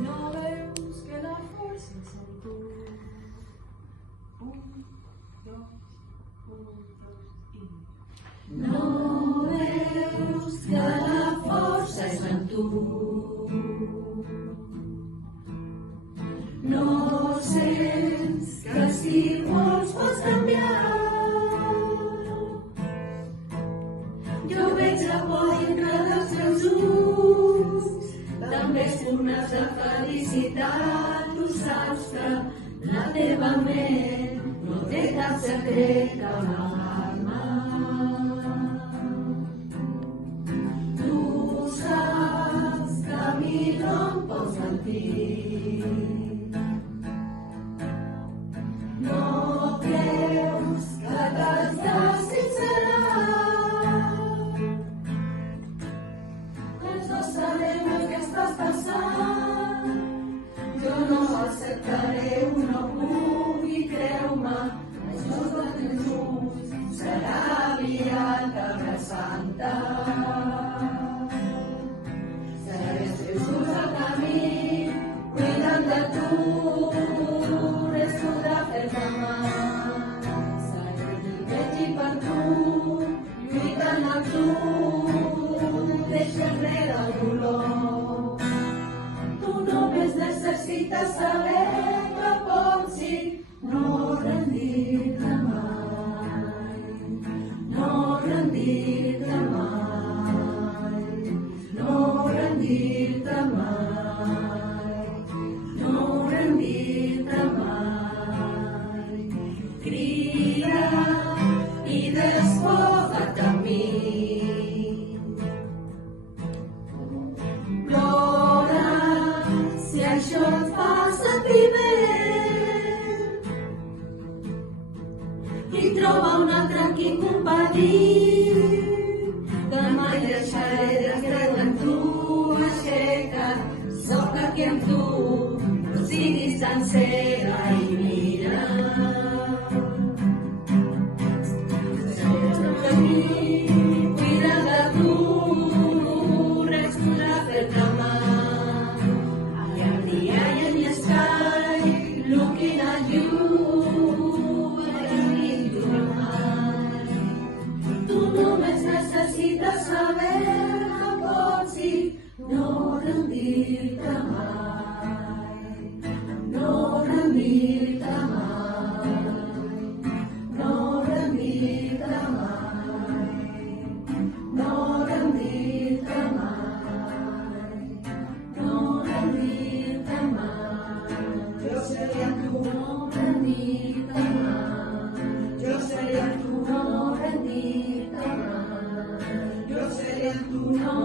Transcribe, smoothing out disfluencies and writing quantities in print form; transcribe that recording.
No veus que la força és en tu. Un, dos, i... No veus que la força és en tu. No sents que si vols pots canviar. Jo veig la por dintre dels teus ulls, també espurnes de felicitat. Tu saps que la teva ment no té cap secret que amagar-me. Tu saps que a mi no em pots mentir. No creus que t'has de sincerar. Els dos sabem el que estàs passant. Jo no acceptaré un no puc i creu-me, els dos de teus ulls serà aviat abraçant-te. Seré els teus ulls al camí, cuidant de tu. Fer-te mal, sacrifici per tu, lluitant amb tu, deixa enrere el dolor. Tu només necessites saber que pots i no rendir-te mai, no rendir-te mai, no rendir-te mai, no rendir-te mai. Crida i desfoga't en mi. Plora si això et fa sentir bé i troba un altre en qui compadir, que mai deixaré de creure en tu. Aixeca't, soc aquí amb tu, no siguis sencera i mira. Cuida de tu, res podrà fer-te mal. I am the eye in the sky, looking at you, I need your eye. Tu només necessites saber que pots i no rendir-te mai, no rendir-te mai, no rendir-te mai, no rendir-te mai, no rendir-te mai. Jo seré amb tu, no rendir-te mai. Jo seré amb tu, no rendir-te mai. Jo seré amb tu, no